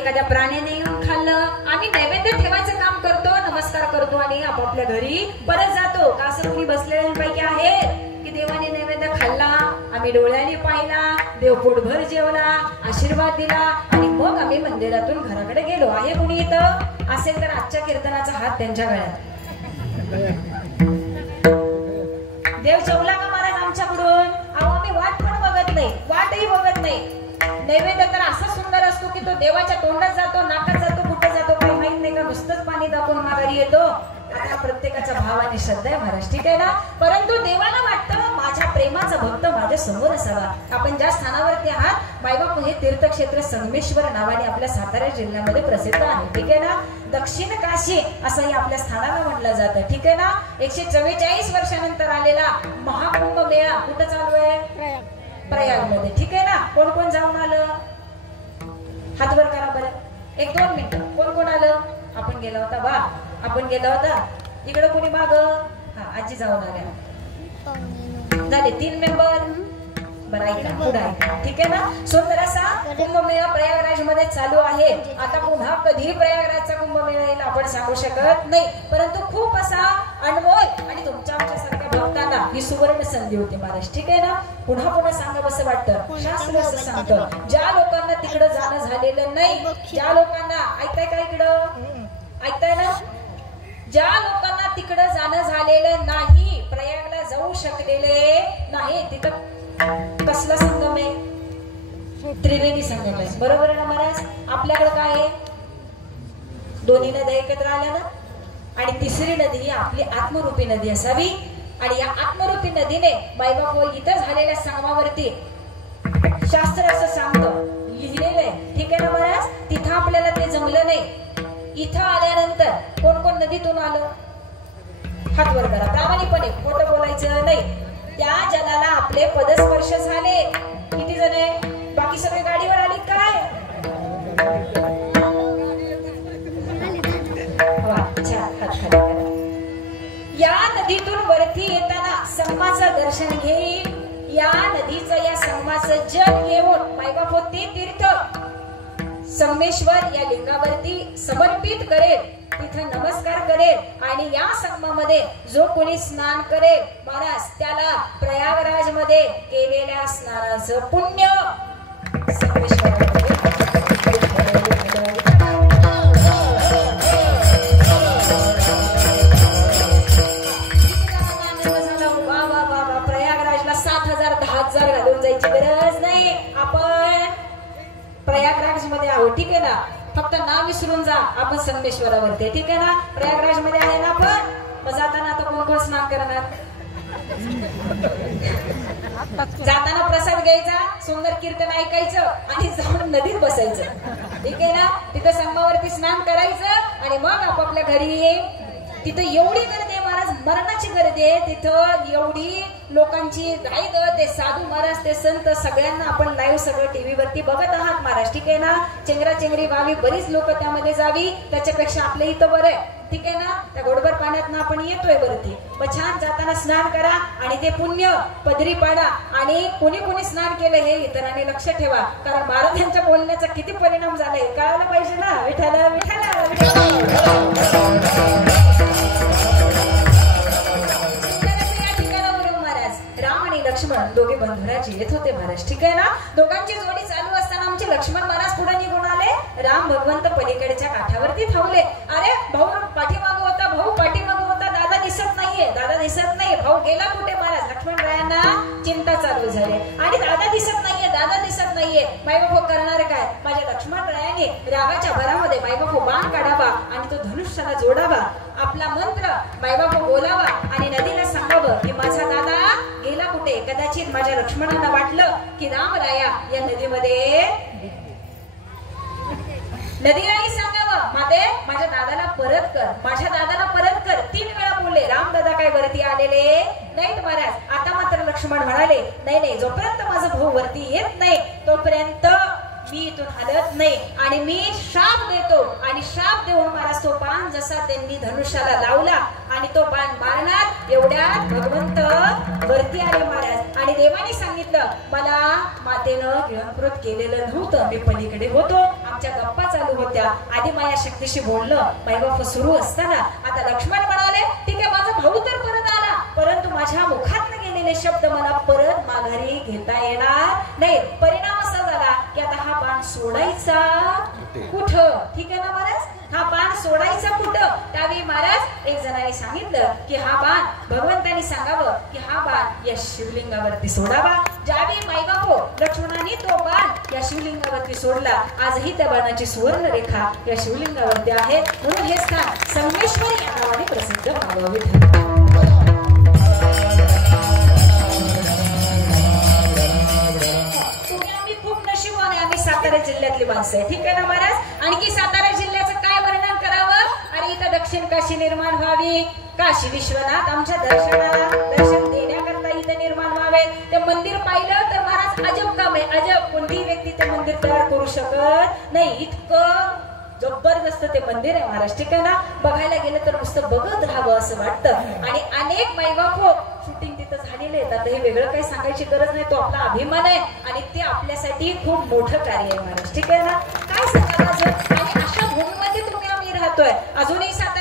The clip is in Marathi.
एखाद्या प्राण्याने येऊन खाल्लं, आम्ही नैवेद्य ठेवायचं काम करतो, नमस्कार करतो आणि आपापल्या घरी परत जातो. का असं कोणी बसलेल्यांपैकी आहे की देवाने नैवेद्य खाल्ला, आम्ही डोळ्याने पाहिला, देव पोटभर जेवला, आशीर्वाद दिला आणि मग आम्ही मंदिरातून घराकडे गेलो? आहे कोणी इथं? असेल तर आजच्या कीर्तनाचा हात त्यांच्या गळ्यात. देव जेवला का महाराज आमच्याकडून? अहो आम्ही वाट पण बघत नाही, वाटही बघत नाही. नैवेद्य तर असा सुंदर असतो की तो देवाच्या तोंडात जातो, नाकात जातो, कुठे जातो काही माहित नाही, का नुसतंच पाणी दाखवून माघारी येतो. आता प्रत्येकाचा भाव आणि श्रद्धा आहे महाराज, ठीक आहे ना. परंतु देवाला वाटतं माझ्या प्रेमाचा भक्त माझ्या समोर असावा. आपण ज्या स्थानावरती आहात मायबाप, हे तीर्थक्षेत्र संगमेश्वर नावाने आपल्या सातारा जिल्ह्यामध्ये प्रसिद्ध आहे, ठीक आहे ना. दक्षिण काशी असंही आपल्या स्थानाला म्हटलं जातं, ठीक आहे ना. 144 वर्षानंतर आलेला महाकुंभ मेळा कुठं चालू आहे? प्रयाग मध्ये, ठीक आहे ना. कोण कोण जाऊन आलं? हात वर करा बरं, 1-2 मिनिटं. कोण कोण आलं? आपण गेला होता बा, आपण गेला होता. इकडे कोणी माग? हा, आजी जाऊन आल्या. झाले 3 मेंबर. बरं ऐका, पुढे ऐका, ठीक आहे ना. सुंदर असा कुंभमेळा प्रयागराज मध्ये चालू आहे. आता पुन्हा कधी प्रयागराजचा कुंभमेळा येईल आपण सांगू शकत नाही, परंतु खूप असा अनमोल आणि तुमच्या आमच्यासारख्या भक्तांना ही सुवर्ण संधी होती महाराज, ठीक आहे ना. पुन्हा पुन्हा सांगा असं वाटतं, शास्त्र असं सांगतं, ज्या लोकांना तिकडं जाणं झालेलं नाही, ज्या लोकांना, ऐकताय का इकडं? ऐकताय ना? ज्या लोकांना तिकडं जाणं झालेलं नाही, प्रयागला जाऊ शकलेले नाही, तिथं कसला संगम आहे? त्रिवेणी संगम आहे, बरोबर आहे ना महाराज. आपल्याकडे काय आहे? दोन्ही नद्या एकत्र आल्या ना, आणि तिसरी नदी ही आपली आत्मरूपी नदी असावी. आणि या आत्मरूपी नदीने बाईबाप इतर झालेल्या संगमावरती शास्त्र असं सांगतं, लिहिलेलं आहे, ठीक आहे ना महाराज. तिथं आपल्याला ते जमलं नाही. इथं आल्यानंतर कोण कोण नदीतून आलं? हात वर करा प्रामाणिकपणे, खोटं बोलायचं नाही. त्या जलाला आपले पदस्पर्श झाले. किती जण आहे? बाकी सगळे गाडीवर आली काय? या नदीतून वरती येताना संगमाचं दर्शन घेईल. या नदीचं, या संगमाचं जल घेऊन मायबाप ते तीर्थ संगमेश्वर या लिंगावरती समर्पित करेल, तिथे नमस्कार करेल. आणि या संगमामध्ये जो कोणी स्नान करेल महाराज, त्याला प्रयागराज मध्ये केलेल्या स्नानाचं पुण्य संगमेश्वरामध्ये प्रयागराजला 7,000 10,000 घालून जायची गरज नाही. आपण प्रयागराज मध्ये आहोत, ठीक आहे ना. फक्त नाव विसरून जा, आपण संगमेश्वरावरती, ठीक आहे ना. प्रयागराज मध्ये आहे ना आपण. मग जाताना आता कोण कोण स्नान करणार? जाताना प्रसाद घ्यायचा, सुंदर कीर्तन ऐकायचं आणि जाऊन नदीत बसायचं, ठीक आहे ना. तिथं संगमावरती स्नान करायचं आणि मग आपापल्या घरी. तिथं एवढी गर्दी आहे महाराज, मरणाची गर्दी आहे तिथं. एवढी लोकांची घाईत, ते साधू महाराज, ते संत, सगळ्यांना आपण लाईव्ह सगळं टीव्ही वरती बघत आहात महाराज, ठीक आहे ना. चेंगरा चेंगरी व्हावी, बरीच लोक त्यामध्ये जावी, त्याच्यापेक्षा आपल्या इथं बरं आहे, ठीक आहे ना. त्या गोडभर पाण्यात आपण येतोय वरती. मग छान जाताना स्नान करा आणि ते पुण्य पदरी पाडा. आणि कोणी कोणी स्नान केलं हे इतरांनी लक्ष ठेवा, कारण महाराजांच्या बोलण्याचा किती परिणाम झालाय कळायला पाहिजे ना. विठाला विठाला विठाला. लक्ष्मण दोघे बंधुराजी येत होते महाराज, ठीक आहे ना. दोघांची जोडी चालू असताना आमचे लक्ष्मण महाराज पुढे निघून आले. राम भगवंत पलीकडच्या काठावरती थांबले. अरे भाऊ पाठीमागं होता, भाऊ पाठीमागं होता, दादा दिसत नाहीये, दादा दिसत नाही, भाऊ गेला कुठे महाराज? लक्ष्मण रायांना चिंता चालू झाली आणि दादा दिसत नाहीये, दादा दिसत नाहीये. मायबापू करणार काय? माझ्या लक्ष्मण रायाने रागाच्या भरामध्ये मायबापू बाण काढावा आणि तो धनुष्याला जोडावा, आपला मंत्र मायबापू बोलावा आणि नदीला सांगावं की माझा दादा गेला कुठे. कदाचित माझ्या लक्ष्मणाला वाटलं की रामराया या नदीमध्ये, नदीलाही सांगावं माते माझ्या दादाला परत कर, माझ्या दादाला परत कर. 3 वेळा बोलले. राम दादा काय वरती आलेले नाहीत महाराज. आता मात्र लक्ष्मण म्हणाले नाही नाही, जोपर्यंत माझा भाऊ वरती येत नाही तोपर्यंत मी इथून हलत नाही आणि मी शाप देतो आणि शाप देऊन महाराज तो बाण जसा त्यांनी धनुष्याला लावला आणि तो बाण मारणार एवढ्यात भगवंत वरती आले महाराज आणि देवाने सांगितलं मला मातेनं गिळंकृत केलेलं नव्हतं, मी पलीकडे होतो, आमच्या गप्पा चालू होत्या, आधी माझ्या शक्तीशी बोललं, मैबाप सुरू असताना आता लक्ष्मण म्हणाले ठीक आहे माझा भाऊ तर परत आला परंतु माझ्या मुखातनं गेलेले शब्द मला परत माघारी घेता येणार नाही. परिणाम असा झाला की आता हा बाण सोडायचा कुठं, ठीक आहे ना महाराज, हा बाण सोडायचा कुठं. त्यावेळी महाराज एक जणांनी सांगितलं की हा बाण भगवंतांनी सांगावं की हा बाण या शिवलिंगावरती सोडावा. ज्यावेळी माईबापो लक्ष्मणाने तो बाण या शिवलिंगावरती सोडला आजही त्या बाणाची सुवर्ण रेखा या शिवलिंगावरती आहे म्हणून हे स्थान संगमेश्वर या नावाने प्रसिद्ध व्हावे ठरले. सातारा जिल्ह्यातली माणसं आहे, ठीक आहे ना महाराज. आणखी सातारा जिल्ह्याचं काय वर्णन करावं. आणि इथं दक्षिण काशी निर्माण व्हावी, काशी विश्वनाथ आमच्या दर्शन देण्याकरता इथं निर्माण व्हावे. ते मंदिर पाहिलं तर महाराज अजब काम आहे, अजब कोणतीही व्यक्ती ते मंदिर तयार करू शकत नाही, इतकं जबरदस्त ते मंदिर आहे महाराज, ठीक आहे ना. बघायला गेलं तर नुसतं बघत राहावं असं वाटतं. आणि अनेक माईबापो शूटिंग तिथं झालेलं आहे, आता हे वेगळं काही सांगायची गरज नाही, तो आपला अभिमान आहे आणि ते आपल्यासाठी खूप मोठं कार्य आहे महाराज, ठीक आहे ना. काय सांगा आणि अशा भूमीमध्ये तुम्ही आम्ही राहतोय अजूनही सातारा